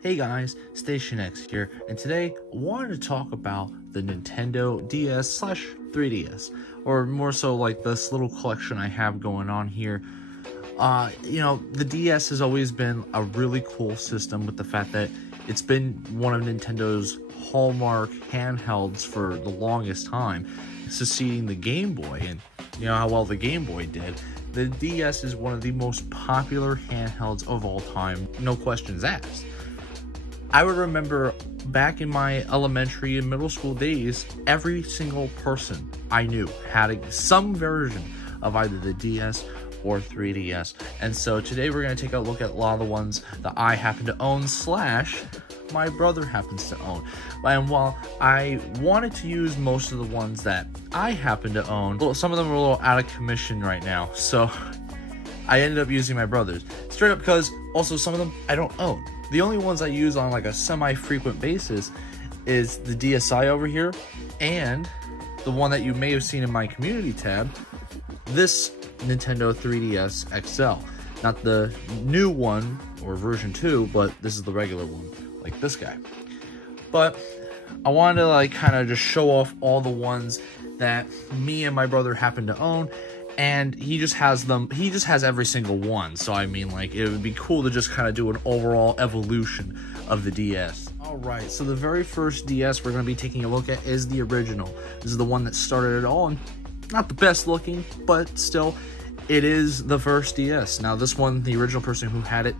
Hey guys, Station X here, and today I wanted to talk about the Nintendo DS/3DS, or more so like this little collection I have going on here. The DS has always been a really cool system with the fact that it's been one of Nintendo's hallmark handhelds for the longest time, succeeding the Game Boy, and you know how well the Game Boy did. The DS is one of the most popular handhelds of all time, no questions asked. I would remember back in my elementary and middle school days, every single person I knew had some version of either the DS or 3DS. And so today we're going to take a look at a lot of the ones that I happen to own / my brother happens to own. And while I wanted to use most of the ones that I happen to own, well, some of them are a little out of commission right now, so I ended up using my brother's. Straight up because also some of them I don't own. The only ones I use on like a semi-frequent basis is the DSi over here, and the one that you may have seen in my community tab, this Nintendo 3DS XL. Not the new one, or version 2, but this is the regular one, like this guy. But I wanted to like kind of just show off all the ones that me and my brother happen to own, and he just has them, he just has every single one. So I mean, like, it would be cool to just kind of do an overall evolution of the DS. Alright, so the very first DS we're going to be taking a look at is the original. This is the one that started it all, and not the best looking, but still, it is the first DS. Now this one, the original person who had it,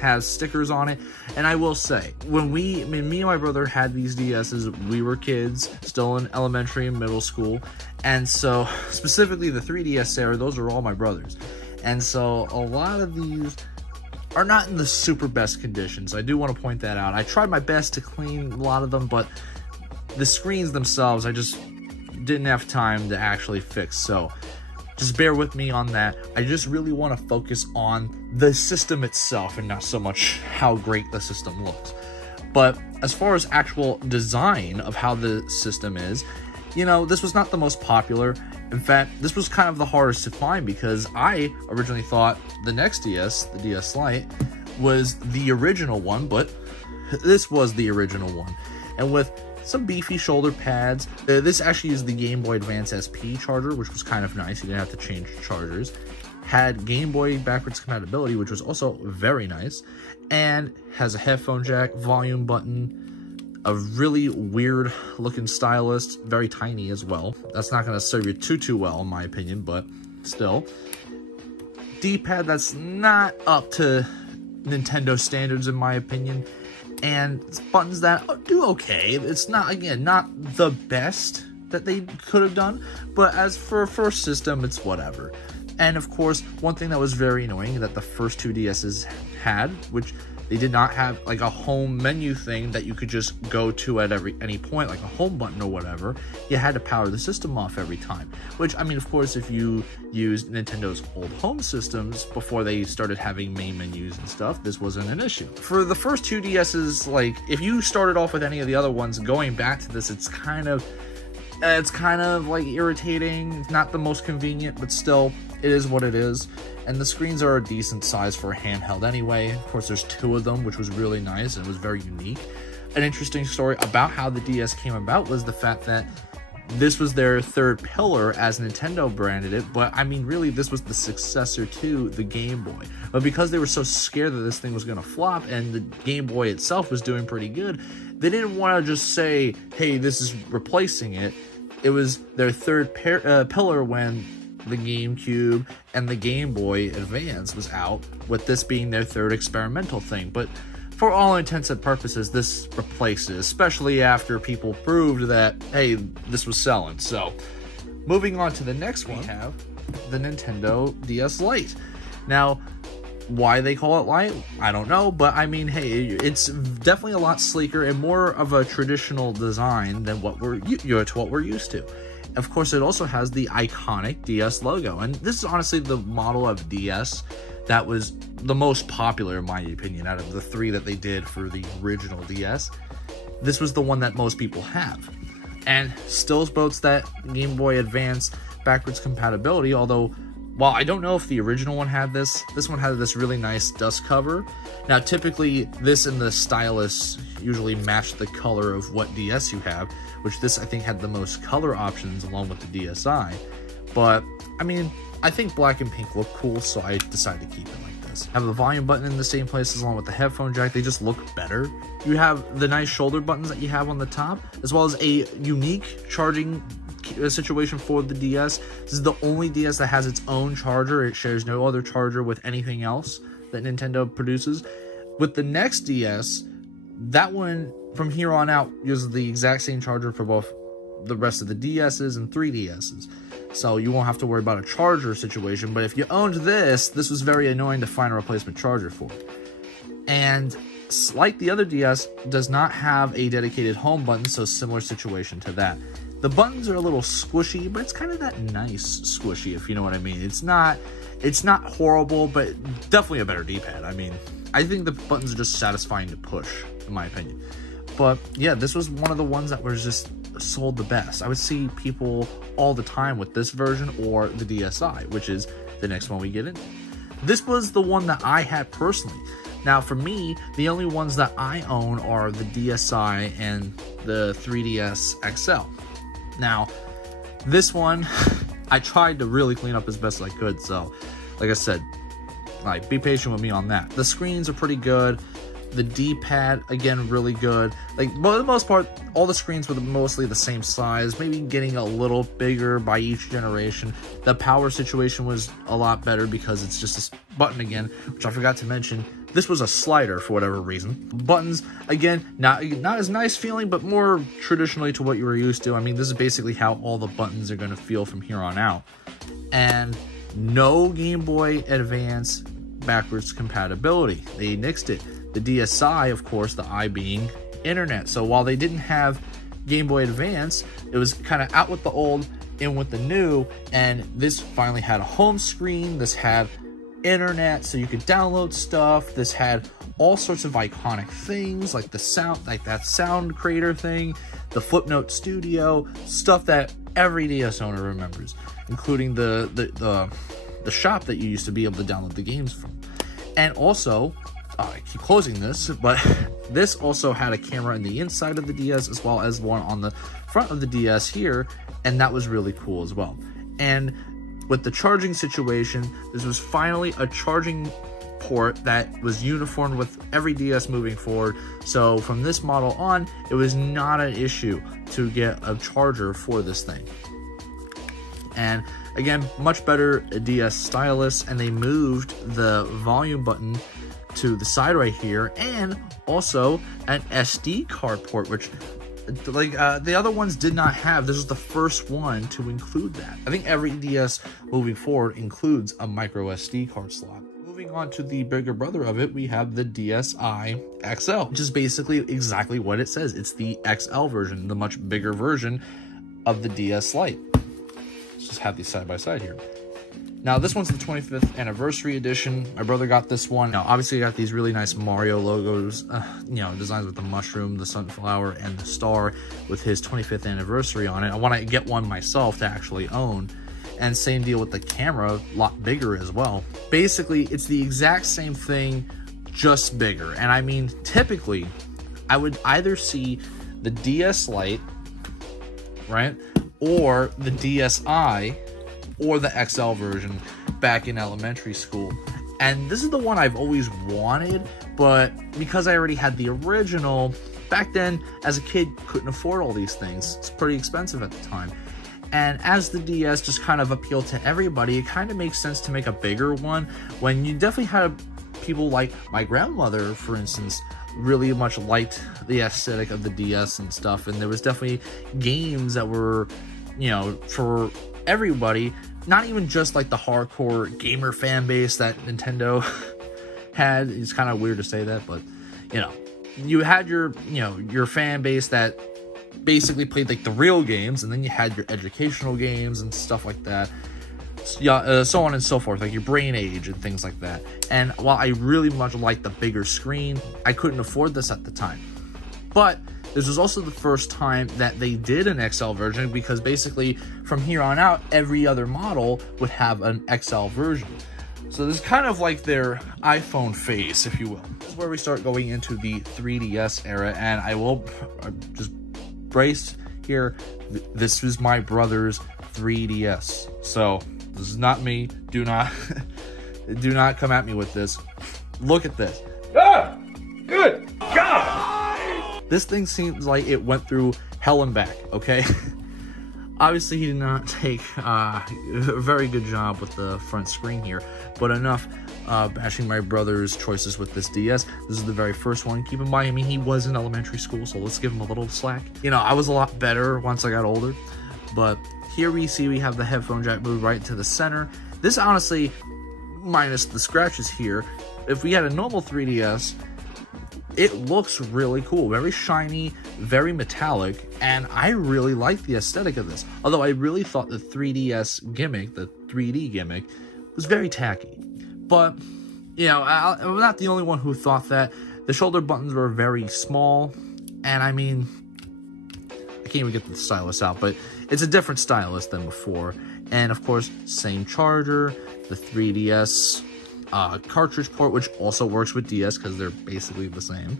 has stickers on it, and I will say, when me and my brother had these DS's, we were kids, still in elementary and middle school, and so specifically the 3DS era, those are all my brothers, and so a lot of these are not in the super best conditions. I do want to point that out. I tried my best to clean a lot of them, but the screens themselves, I just didn't have time to actually fix, so just bear with me on that. I just really want to focus on the system itself and not so much how great the system looks. But as far as actual design of how the system is, you know, this was not the most popular. In fact, this was kind of the hardest to find because I originally thought the next DS, the DS Lite, was the original one, but this was the original one. And with some beefy shoulder pads. This actually is the Game Boy Advance SP charger, which was kind of nice. You didn't have to change chargers. Had Game Boy backwards compatibility, which was also very nice. And has a headphone jack, volume button, a really weird looking stylus, very tiny as well. That's not going to serve you too well in my opinion, but still. D-pad that's not up to Nintendo standards in my opinion. And buttons that do okay. It's not, again, not the best that they could have done, but as for a first system, it's whatever. And of course, one thing that was very annoying that the first two DSs had, which they did not have like a home menu thing that you could just go to at any point, like a home button or whatever. You had to power the system off every time, which, I mean, of course, if you used Nintendo's old home systems before they started having main menus and stuff, this wasn't an issue. For the first two DSs, like, if you started off with any of the other ones, going back to this, it's kind of like irritating. It's not the most convenient, but still, it is what it is. And the screens are a decent size for a handheld anyway. Of course, there's two of them, which was really nice and was very unique. An interesting story about how the DS came about was the fact that this was their third pillar as Nintendo branded it, but I mean, really, this was the successor to the Game Boy. But because they were so scared that this thing was going to flop and the Game Boy itself was doing pretty good, they didn't want to just say, hey, this is replacing it. It was their third pillar when the GameCube and the Game Boy Advance was out, with this being their third experimental thing. But for all intents and purposes, this replaces, especially after people proved that, hey, this was selling. So, moving on to the next one, we have the Nintendo DS Lite. Now, why they call it Lite, I don't know, but I mean, hey, it's definitely a lot sleeker and more of a traditional design than what we're used to. Of course, it also has the iconic DS logo, and this is honestly the model of DS that was the most popular, in my opinion, out of the three that they did for the original DS. This was the one that most people have, and still boasts that Game Boy Advance backwards compatibility, although while I don't know if the original one had this one had this really nice dust cover. Now, typically, this and the stylus usually match the color of what DS you have, which this, I think, had the most color options along with the DSi. But, I mean, I think black and pink look cool, so I decided to keep it like this. Have the volume button in the same places along with the headphone jack. They just look better. You have the nice shoulder buttons that you have on the top, as well as a unique charging situation for the DS. This is the only DS that has its own charger. It shares no other charger with anything else that Nintendo produces. With the next DS, that one from here on out uses the exact same charger for both the rest of the DSs and 3DSs. So you won't have to worry about a charger situation. But if you owned this was very annoying to find a replacement charger for. And like the other DS, does not have a dedicated home button, so similar situation to that. The buttons are a little squishy, but it's kind of that nice squishy, if you know what I mean. It's not horrible, but definitely a better D-pad. I mean, I think the buttons are just satisfying to push, in my opinion. But yeah, this was one of the ones that was just sold the best. I would see people all the time with this version or the DSi, which is the next one we get into. This was the one that I had personally. Now, for me, the only ones that I own are the DSi and the 3DS XL. Now, this one, I tried to really clean up as best as I could, so, like I said, like, be patient with me on that. The screens are pretty good. The D-pad, again, really good. Like, for the most part, all the screens were mostly the same size, maybe getting a little bigger by each generation. The power situation was a lot better because it's just a button again, which I forgot to mention. This was a slider for whatever reason. Buttons, again, not as nice feeling, but more traditionally to what you were used to. I mean, this is basically how all the buttons are going to feel from here on out. And no Game Boy Advance backwards compatibility. They nixed it. The DSi, of course, the I being internet. So while they didn't have Game Boy Advance, it was kind of out with the old, in with the new, and this finally had a home screen. This had internet, so you could download stuff. This had all sorts of iconic things, like the sound, like that sound creator thing, the Flipnote Studio, stuff that every DS owner remembers, including the shop that you used to be able to download the games from. And also, I keep closing this, but this also had a camera in the inside of the DS as well as one on the front of the DS here, and that was really cool as well. And with the charging situation, this was finally a charging port that was uniform with every DS moving forward. So from this model on, it was not an issue to get a charger for this thing. And again, much better DS stylus, and they moved the volume button to the side right here, and also an SD card port, which like the other ones did not have. This was the first one to include that. I think every DS moving forward includes a micro SD card slot. Moving on to the bigger brother of it, we have the DSi XL, which is basically exactly what it says. It's the XL version, the much bigger version of the DS Lite. Let's just have these side by side here. Now, this one's the 25th anniversary edition. My brother got this one. Now, obviously, you got these really nice Mario logos, you know, designs with the mushroom, the sunflower, and the star with his 25th anniversary on it. I want to get one myself to actually own. And same deal with the camera, a lot bigger as well. Basically, it's the exact same thing, just bigger. And I mean, typically, I would either see the DS Lite, right, or the DSi, or the XL version back in elementary school. And this is the one I've always wanted, but because I already had the original, back then, as a kid, couldn't afford all these things. It's pretty expensive at the time. And as the DS just kind of appealed to everybody, it kind of makes sense to make a bigger one when you definitely had people like my grandmother, for instance, really much liked the aesthetic of the DS and stuff. And there was definitely games that were, you know, for everybody, not even just like the hardcore gamer fan base that Nintendo had. It's kind of weird to say that, but you know, you had your, you know, your fan base that basically played like the real games, and then you had your educational games and stuff like that. So on and so forth, like your Brain Age and things like that. And while I really much liked the bigger screen, I couldn't afford this at the time. But This was also the first time that they did an XL version, because basically from here on out, every other model would have an XL version. So this is kind of like their iPhone face, if you will. This is where we start going into the 3DS era, and I will just brace here. This is my brother's 3DS. So this is not me. Do not do not come at me with this. Look at this. Ah! Good God! This thing seems like it went through hell and back, okay? Obviously, he did not take a very good job with the front screen here, but enough bashing my brother's choices with this DS. This is the very first one. Keep in mind, I mean, he was in elementary school, so let's give him a little slack. You know, I was a lot better once I got older, but here we see we have the headphone jack moved right to the center. This honestly, minus the scratches here, if we had a normal 3DS, it looks really cool, very shiny, very metallic, and I really like the aesthetic of this. Although I really thought the 3DS gimmick, the 3D gimmick, was very tacky. But, you know, I'm not the only one who thought that. The shoulder buttons were very small, and I mean, I can't even get the stylus out, but it's a different stylus than before. And of course, same charger, the 3DS cartridge port, which also works with DS because they're basically the same.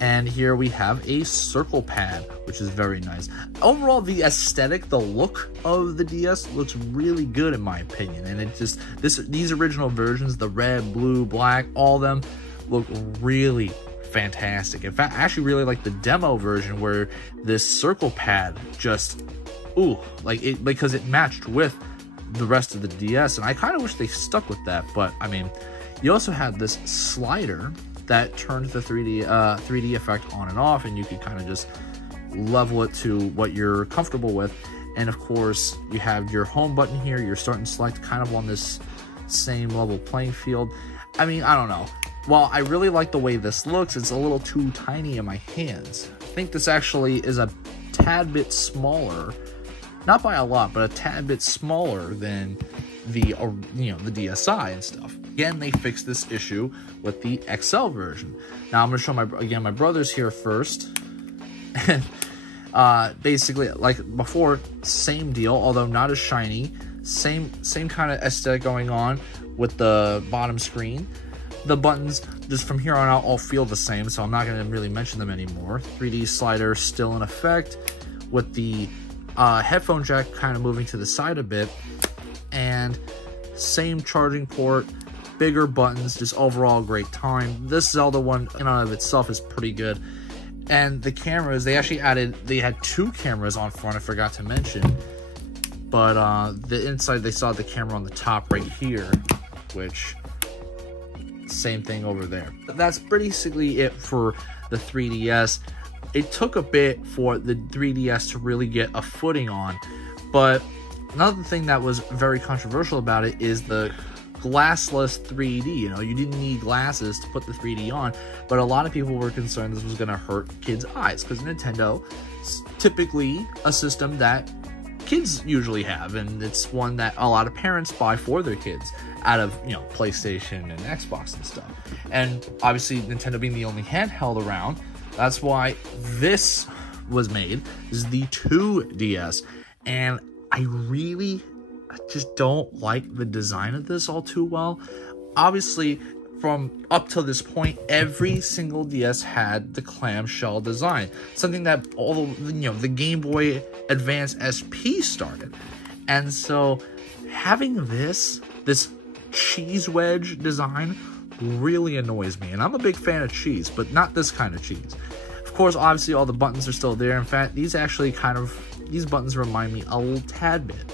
And here we have a circle pad, which is very nice. Overall, the aesthetic, the look of the DS looks really good in my opinion. And it just, these original versions, the red, blue, black, all of them look really fantastic. In fact, I actually really like the demo version where this circle pad just, ooh, like it, because it matched with the rest of the DS, and I kind of wish they stuck with that. But I mean, you also have this slider that turns the 3D effect on and off, and you can kind of just level it to what you're comfortable with. And of course, you have your home button here. You're starting to select kind of on this same level playing field. I mean, I don't know. While I really like the way this looks, it's a little too tiny in my hands. I think this actually is a tad bit smaller, not by a lot, but a tad bit smaller than the, you know, the DSi and stuff. Again, they fixed this issue with the XL version. Now I'm going to show my brother's here first. And basically, like before, same deal, although not as shiny. Same kind of aesthetic going on with the bottom screen. The buttons, just from here on out, all feel the same, so I'm not going to really mention them anymore. 3D slider still in effect, with the headphone jack kind of moving to the side a bit, and same charging port, bigger buttons, just overall great time. This Zelda one in and of itself is pretty good. And the cameras, they actually they had 2 cameras on front, I forgot to mention, but the inside, they saw the camera on the top right here, which same thing over there. But that's basically it for the 3DS. It took a bit for the 3DS to really get a footing on, but another thing that was very controversial about it is the glassless 3D. You know, you didn't need glasses to put the 3D on, but a lot of people were concerned this was going to hurt kids' eyes, because Nintendo is typically a system that kids usually have, and it's one that a lot of parents buy for their kids out of, you know, PlayStation and Xbox and stuff. And obviously, Nintendo being the only handheld around, that's why this was made. This is the 2DS, and I just don't like the design of this all too well. Obviously, from up to this point, every single DS had the clamshell design, something that all the, you know, the Game Boy Advance SP started. And so having this cheese wedge design really annoys me, and I'm a big fan of cheese, but not this kind of cheese. Of course, obviously all the buttons are still there. In fact, these buttons remind me a little tad bit,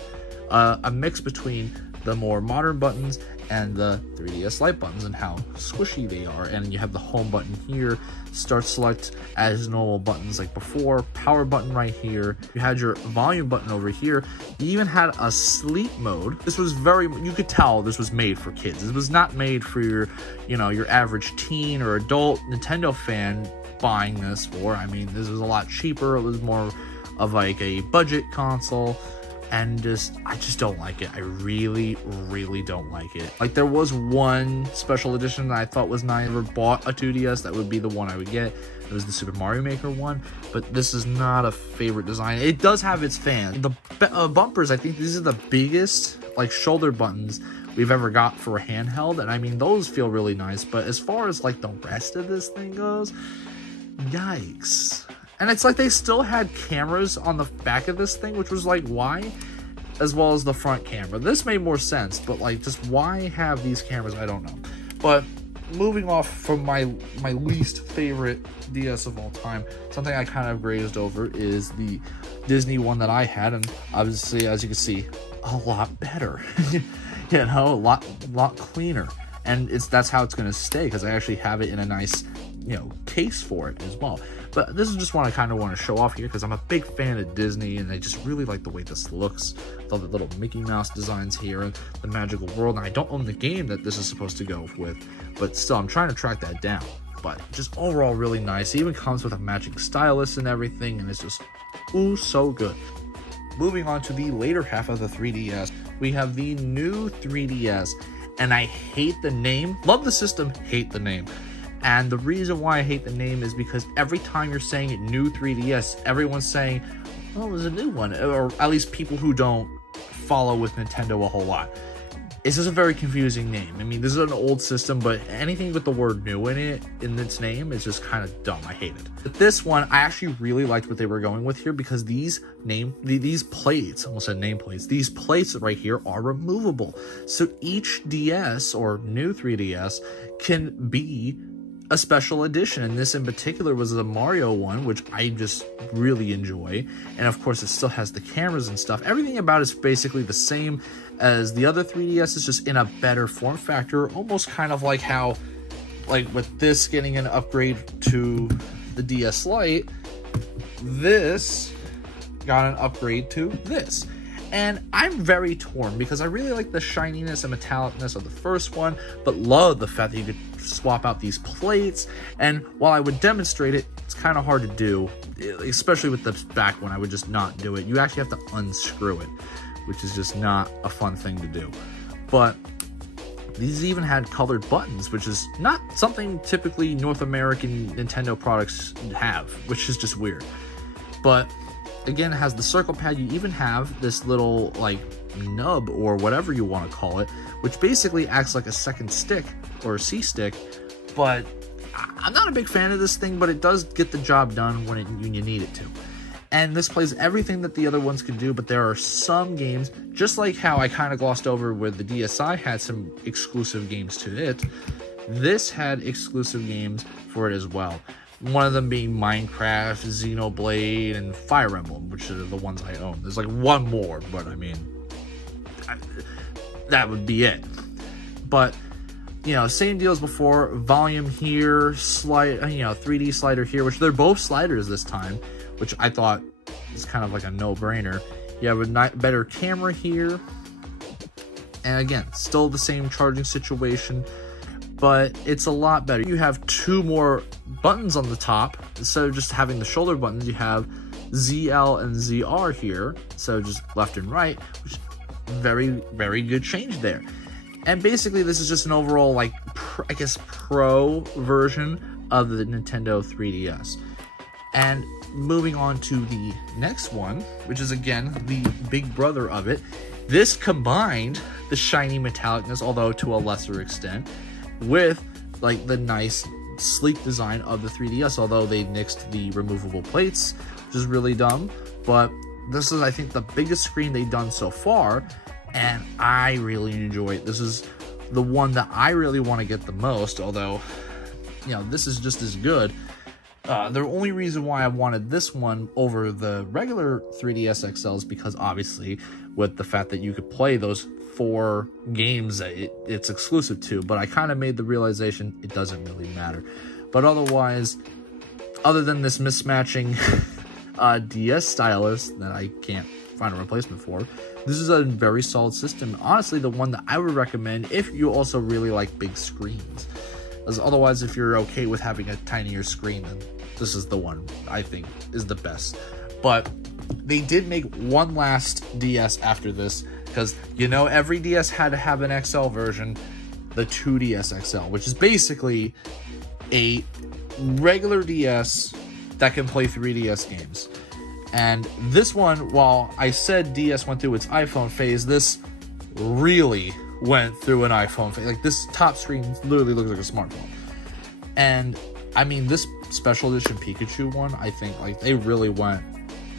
a mix between the more modern buttons and the 3DS Lite buttons, and how squishy they are. And you have the home button here, start select as normal buttons like before, power button right here, you had your volume button over here, you even had a sleep mode. This was you could tell this was made for kids. This was not made for your, you know, your average teen or adult Nintendo fan buying this for. I mean, this was a lot cheaper. It was more of like a budget console. and I just don't like it. I really don't like it. Like, there was one special edition that I thought was nice. I never bought a 2DS, that would be the one I would get. It was the Super Mario Maker one, but this is not a favorite design. It does have its fans. The bumpers, I think these are the biggest like shoulder buttons we've ever got for a handheld, and I mean, those feel really nice, but as far as like the rest of this thing goes, yikes. And it's like they still had cameras on the back of this thing, which was like, why? As well as the front camera. This made more sense, but like, just why have these cameras? I don't know. But moving off from my least favorite DS of all time, something I kind of grazed over is the Disney one that I had, and obviously, as you can see, a lot better. You know, a lot cleaner. And that's how it's going to stay, because I actually have it in a nice, you know, case for it as well. But this is just one I kind of want to show off here, because I'm a big fan of Disney, and I just really like the way this looks. With all the little Mickey Mouse designs here, and the magical world. And I don't own the game that this is supposed to go with, but still, I'm trying to track that down. But just overall really nice. It even comes with a matching stylus and everything, and it's just, ooh, so good. Moving on to the later half of the 3DS, we have the new 3DS, and I hate the name. Love the system, hate the name. And the reason why I hate the name is because every time you're saying new 3DS, everyone's saying, oh, it was a new one. Or at least people who don't follow with Nintendo a whole lot. It's just a very confusing name. I mean, this is an old system, but anything with the word new in it, in its name, is just kind of dumb. I hate it. But this one, I actually really liked what they were going with here, because these plates, almost said nameplates, these plates right here are removable. So each DS, or new 3DS, can be a special edition, and this in particular was the Mario one, which I just really enjoy. And of course, it still has the cameras and stuff. Everything about it is basically the same as the other 3DS. It's just in a better form factor, almost kind of like how, like with this getting an upgrade to the DS Lite, this got an upgrade to this. And I'm very torn, because I really like the shininess and metallicness of the first one, but love the fact that you could swap out these plates. And while I would demonstrate it, it's kind of hard to do, especially with the back one. I would just not do it. You actually have to unscrew it, which is just not a fun thing to do. But these even had colored buttons, which is not something typically North American Nintendo products have, which is just weird. But again, it has the circle pad. You even have this little like nub, or whatever you want to call it, which basically acts like a second stick, or a C-stick. But I'm not a big fan of this thing, but it does get the job done when you need it to. And this plays everything that the other ones can do, but there are some games, just like how I kind of glossed over where the DSi had some exclusive games to it, this had exclusive games for it as well. One of them being Minecraft, Xenoblade, and Fire Emblem, which are the ones I own. There's like one more, but I mean, that would be it. But, you know, same deal as before. Volume here, 3D slider here, which they're both sliders this time, which I thought is kind of like a no-brainer. You have a better camera here. And again, still the same charging situation, but it's a lot better. You have two more buttons on the top. Instead of just having the shoulder buttons, you have ZL and ZR here. So just left and right, which is very good change there. And basically, this is just an overall, like, I guess, pro version of the Nintendo 3DS. And moving on to the next one, which is, again, the big brother of it. This combined the shiny metallicness, although to a lesser extent, with, like, the nice, sleek design of the 3DS, although they nixed the removable plates, which is really dumb. But this is, I think, the biggest screen they've done so far, and I really enjoy it. This is the one that I really want to get the most, although, you know, this is just as good. The only reason why I wanted this one over the regular 3DS XL is because, obviously, with the fact that you could play those 4 games that it's exclusive to, but I kind of made the realization it doesn't really matter. But otherwise, other than this mismatching DS stylus that I can't find a replacement for, this is a very solid system. Honestly, the one that I would recommend if you also really like big screens. As otherwise, if you're okay with having a tinier screen, then this is the one I think is the best. But they did make one last DS after this, because, you know, every DS had to have an XL version, the 2DS XL, which is basically a regular DS that can play 3DS games. And this one, while I said DS went through its iPhone phase, this really went through an iPhone phase. Like, this top screen literally looks like a smartphone. And I mean, this special edition Pikachu one, I think, like, they really went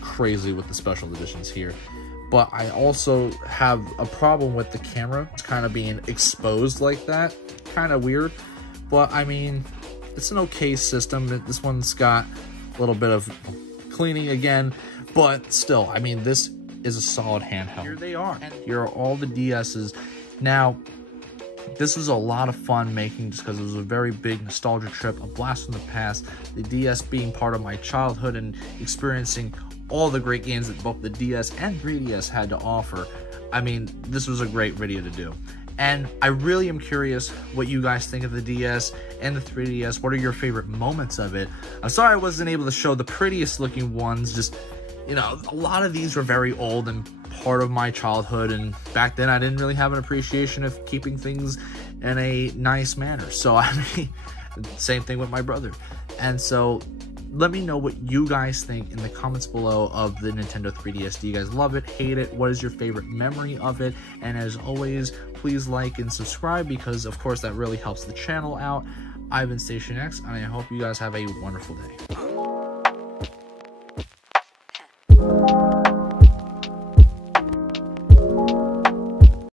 crazy with the special editions here. But I also have a problem with the camera. It's kind of being exposed like that. Kind of weird. But I mean, it's an okay system. This one's got a little bit of cleaning again, but still, I mean, this is a solid handheld. Here they are, and here are all the DSs. Now, this was a lot of fun making, just because it was a very big nostalgia trip, a blast from the past, the DS being part of my childhood and experiencing all the great games that both the DS and 3DS had to offer. I mean, this was a great video to do. And I really am curious what you guys think of the DS and the 3DS. What are your favorite moments of it? I'm sorry I wasn't able to show the prettiest looking ones. Just, you know, a lot of these were very old and part of my childhood. And back then I didn't really have an appreciation of keeping things in a nice manner. So, I mean, same thing with my brother. And so, let me know what you guys think in the comments below of the Nintendo 3DS. Do you guys love it, hate it? What is your favorite memory of it? And as always, please like and subscribe, because of course that really helps the channel out. I've been Station X, and I hope you guys have a wonderful day.